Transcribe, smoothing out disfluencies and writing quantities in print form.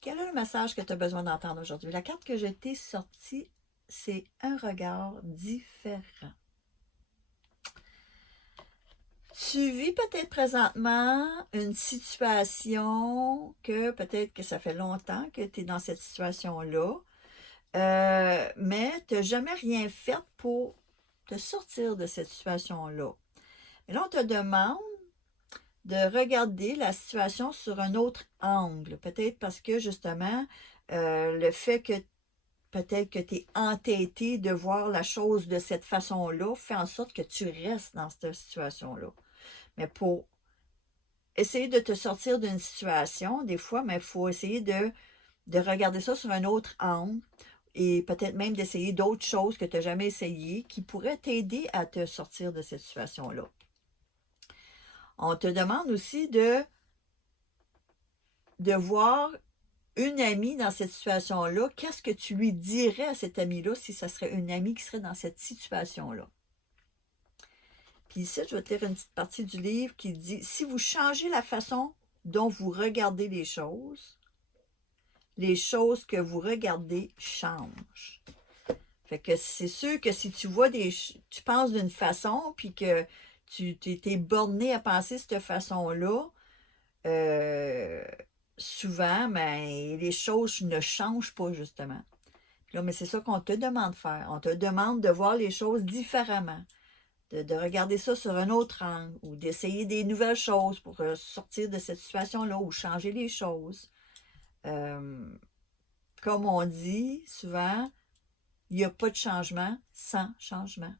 Quel est le message que tu as besoin d'entendre aujourd'hui? La carte que je t'ai sortie, c'est un regard différent. Tu vis peut-être présentement une situation que peut-être que ça fait longtemps que tu es dans cette situation-là, mais tu n'as jamais rien fait pour te sortir de cette situation-là. Et là, on te demande de regarder la situation sur un autre angle. Peut-être parce que justement, le fait que peut-être que tu es entêté de voir la chose de cette façon-là fait en sorte que tu restes dans cette situation-là. Mais pour essayer de te sortir d'une situation, des fois, mais il faut essayer de regarder ça sur un autre angle et peut-être même d'essayer d'autres choses que tu n'as jamais essayées qui pourraient t'aider à te sortir de cette situation-là. On te demande aussi de voir une amie dans cette situation-là, qu'est-ce que tu lui dirais à cette amie-là si ça serait une amie qui serait dans cette situation-là? Puis ici, je vais te lire une petite partie du livre qui dit « Si vous changez la façon dont vous regardez les choses que vous regardez changent. » Fait que c'est sûr que si tu vois tu penses d'une façon, puis que tu t'es borné à penser de cette façon-là, euh, souvent, ben, les choses ne changent pas, justement. Puis là, mais c'est ça qu'on te demande de faire. On te demande de voir les choses différemment, de regarder ça sur un autre angle, ou d'essayer des nouvelles choses pour sortir de cette situation-là, ou changer les choses. Comme on dit souvent, il n'y a pas de changement sans changement.